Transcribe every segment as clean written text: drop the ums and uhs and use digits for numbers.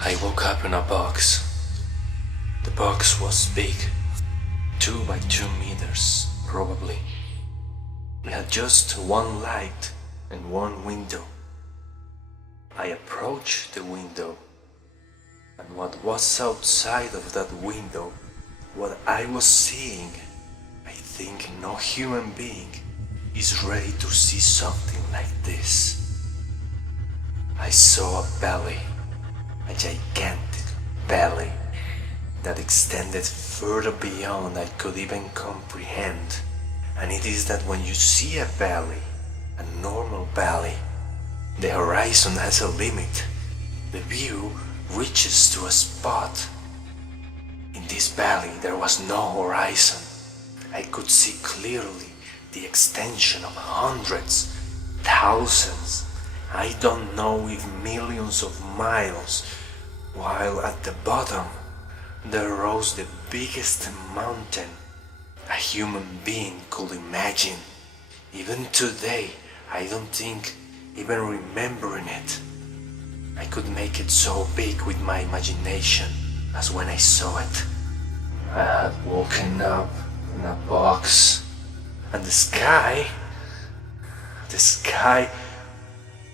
I woke up in a box. The box was big, 2 by 2 meters, probably. It had just one light and one window. I approached the window, and what was outside of that window, what I was seeing, I think no human being is ready to see something like this. I saw a belly, a gigantic belly that extended further beyond I could even comprehend. And it is that when you see a belly, a normal belly, the horizon has a limit. The view reaches to a spot. In this belly there was no horizon. I could see clearly the extension of hundreds, thousands, I don't know if millions of miles, while at the bottom there rose the biggest mountain a human being could imagine. Even today, I don't think even remembering it, I could make it so big with my imagination as when I saw it. I had woken up in a box, and the sky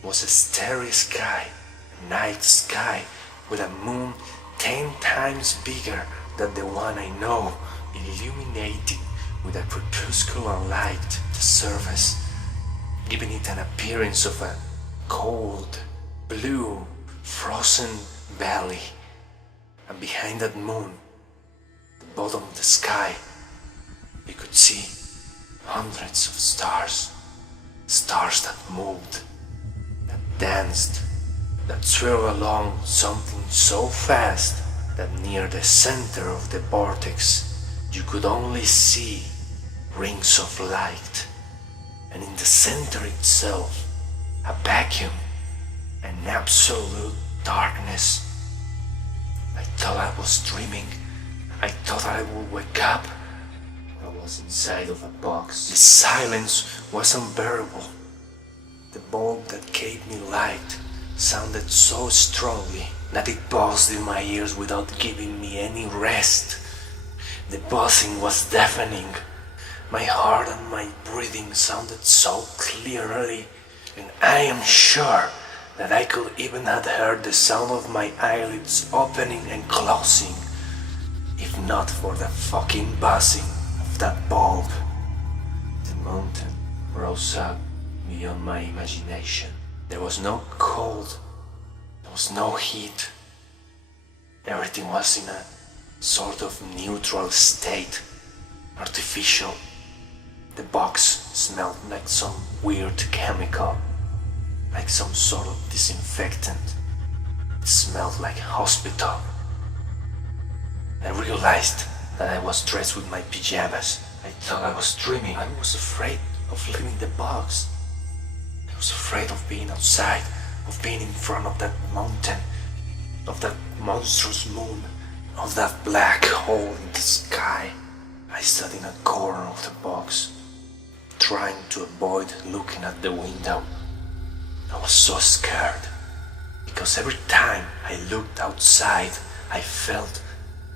was a starry sky, a night sky with a moon 10 times bigger than the one I know, illuminating with a crepuscular light the surface, giving it an appearance of a cold, blue, frozen valley. And behind that moon, the bottom of the sky, you could see hundreds of stars, stars that moved, that danced, that swirled along something so fast that near the center of the vortex you could only see rings of light, and in the center itself a vacuum, an absolute darkness. I thought I was dreaming. I thought I would wake up. I was inside of a box. The silence was unbearable. The bulb that gave me light sounded so strongly that it buzzed in my ears without giving me any rest. The buzzing was deafening. My heart and my breathing sounded so clearly, and I am sure that I could even have heard the sound of my eyelids opening and closing, if not for the fucking buzzing of that bulb. The mountain rose up beyond my imagination. There was no cold, there was no heat. Everything was in a sort of neutral state, artificial. The box smelled like some weird chemical, like some sort of disinfectant. It smelled like hospital. I realized that I was dressed with my pajamas. I thought I was dreaming. I was afraid of leaving the box. I was afraid of being outside, of being in front of that mountain, of that monstrous moon, of that black hole in the sky. I sat in a corner of the box, trying to avoid looking at the window. I was so scared, because every time I looked outside, I felt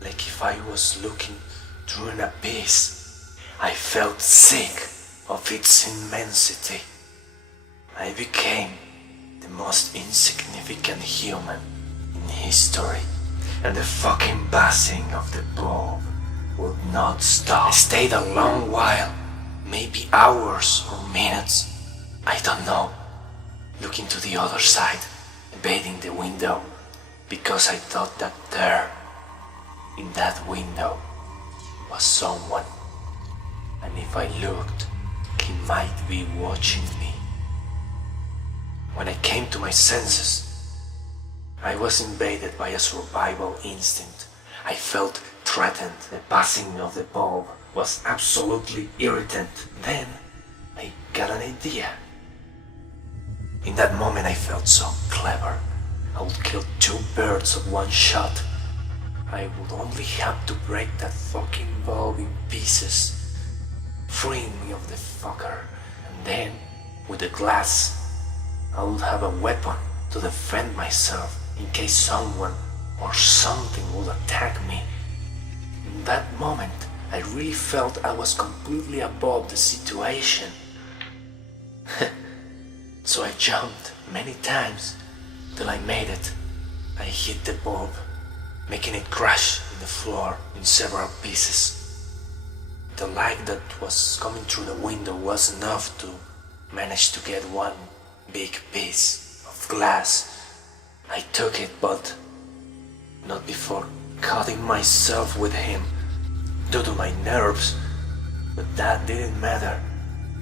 like if I was looking through an abyss. I felt sick of its immensity. I became the most insignificant human in history, and the fucking buzzing of the bulb would not stop. I stayed a long while, maybe hours or minutes, I don't know, looking to the other side, evading the window, because I thought that there, in that window, was someone, and if I looked, he might be watching me. When I came to my senses, I was invaded by a survival instinct. I felt threatened. The buzzing of the bulb was absolutely irritant. Then I got an idea. In that moment I felt so clever. I would kill 2 birds with one shot. I would only have to break that fucking bulb in pieces, freeing me of the fucker, and then, with the glass, I would have a weapon to defend myself in case someone or something would attack me. In that moment, I really felt I was completely above the situation. So I jumped many times till I made it. I hit the bulb, making it crash in the floor in several pieces. The light that was coming through the window was enough to manage to get one big piece of glass. I took it, but not before cutting myself with him due to my nerves. But that didn't matter.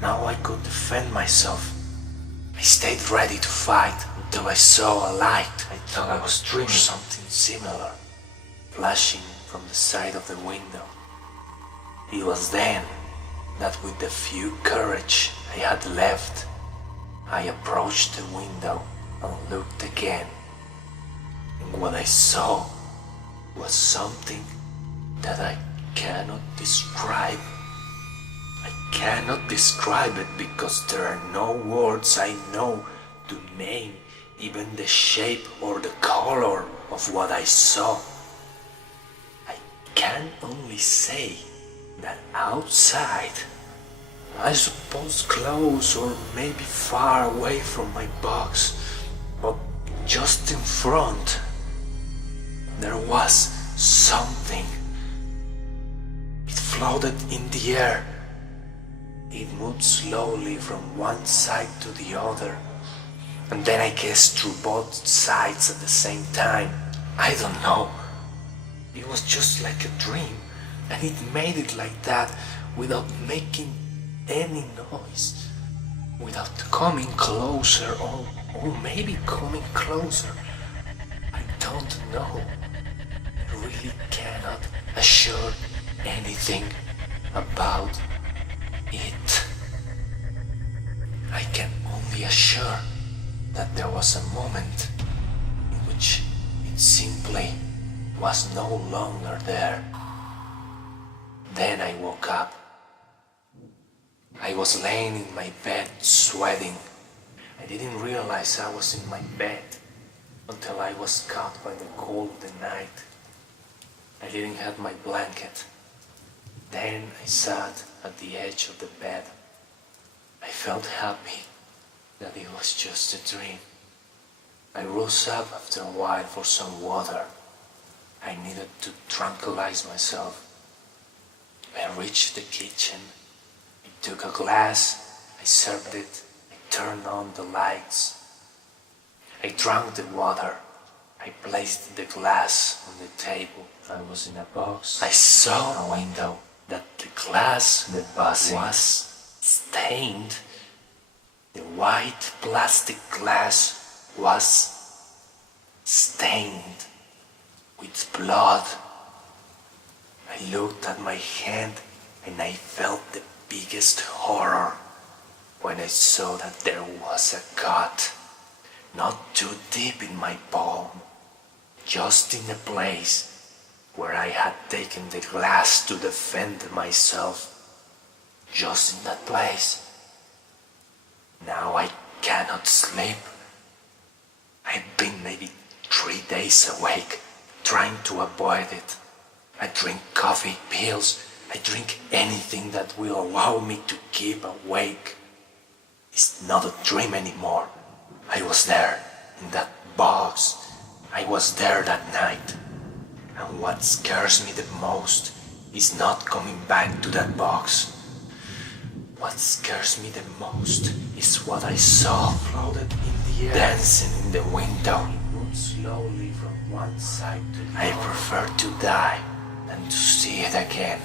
Now I could defend myself. I stayed ready to fight until I saw a light. I thought I was dreaming something similar, flashing from the side of the window. It was then that with the few courage I had left, I approached the window and looked again. And what I saw was something that I cannot describe. I cannot describe it because there are no words I know to name even the shape or the color of what I saw. I can only say that outside, I suppose close or maybe far away from my box, but just in front, there was something. It floated in the air. It moved slowly from one side to the other, and then I guess through both sides at the same time. I don't know. It was just like a dream, and it made it like that without making any noise, without coming closer or maybe coming closer. I don't know. I really cannot assure anything about it. I can only assure that there was a moment in which it simply was no longer there. Then I woke up. I was laying in my bed, sweating. I didn't realize I was in my bed until I was caught by the cold of the night. I didn't have my blanket. Then I sat at the edge of the bed. I felt happy that it was just a dream. I rose up after a while for some water. I needed to tranquilize myself. I reached the kitchen. I took a glass. I served it. I turned on the lights. I drank the water. I placed the glass on the table. I was in a box. I saw a window that the glass was stained. The white plastic glass was stained with blood. I looked at my hand and I felt the biggest horror when I saw that there was a cut, not too deep in my palm, just in the place where I had taken the glass to defend myself. Just in that place. Now I cannot sleep. I've been maybe 3 days awake, trying to avoid it. I drink coffee, pills, I drink anything that will allow me to keep awake. It's not a dream anymore. I was there, in that box. I was there that night. And what scares me the most is not coming back to that box. What scares me the most is what I saw floated in the air, dancing in the window. It moved slowly from one side to the other. I prefer to die than to see it again.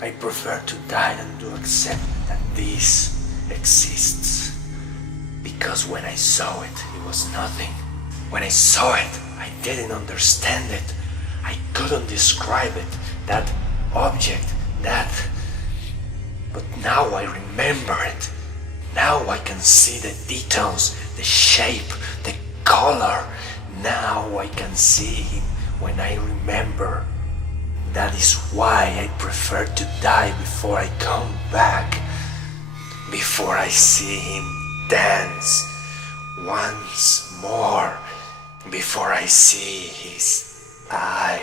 I prefer to die than to accept that this exists. Because when I saw it, it was nothing. When I saw it, I didn't understand it. I couldn't describe it, that object, that... But now I remember it. Now I can see the details, the shape, the color. Now I can see him when I remember. That is why I prefer to die before I come back. Before I see him dance once more. Before I see his I